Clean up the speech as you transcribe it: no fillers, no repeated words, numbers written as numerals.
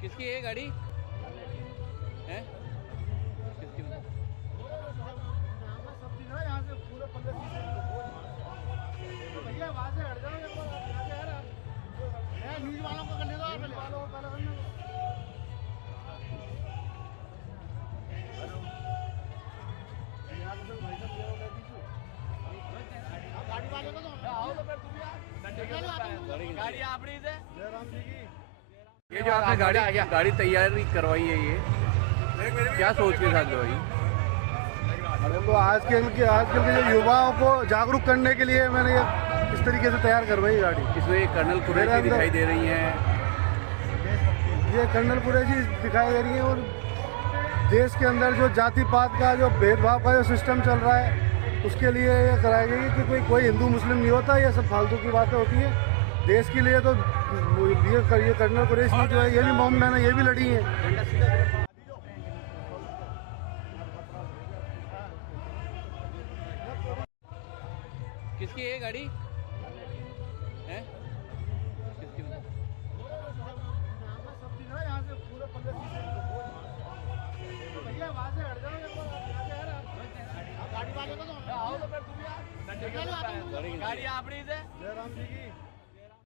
किसकी है गाड़ी है? किसकी? यहाँ से पूरे 15 भैया वहाँ से हट जाओ न्यूज वालों को करने दो न्यूज वालों को पहले करने दो। गाड़ी वाले को तो आओ तो फिर तुम यार गाड़ी आपड़ी से जयराम जी की। ये जो आपने गाड़ी तैयारी करवाई है, ये क्या सोच के साथ करवाई? अरे तो आजकल के जो युवाओं को जागरूक करने के लिए मैंने ये इस तरीके से तैयार करवाई गाड़ी। इसमें कर्नल कुरैशी दिखाई दे रही हैं। ये कर्नल कुरैशी दिखाई दे रही है और देश के अंदर जो जाति पात का जो भेदभाव का जो सिस्टम चल रहा है उसके लिए ये कराई गई कि कोई हिंदू मुस्लिम नहीं होता, ये सब फालतू की बातें होती हैं। देश के लिए तो ये कर्नल कुरैशी जो है ये भी मैंने ये भी लड़ी है। किसकी है गाड़ी है? किसकी? यहाँ से पूरे 15 भैया वहाँ से हट जाओ गाड़ी वाले को तो आओ तो फिर तुम यार गाड़ी आपड़ी से जयराम जी की।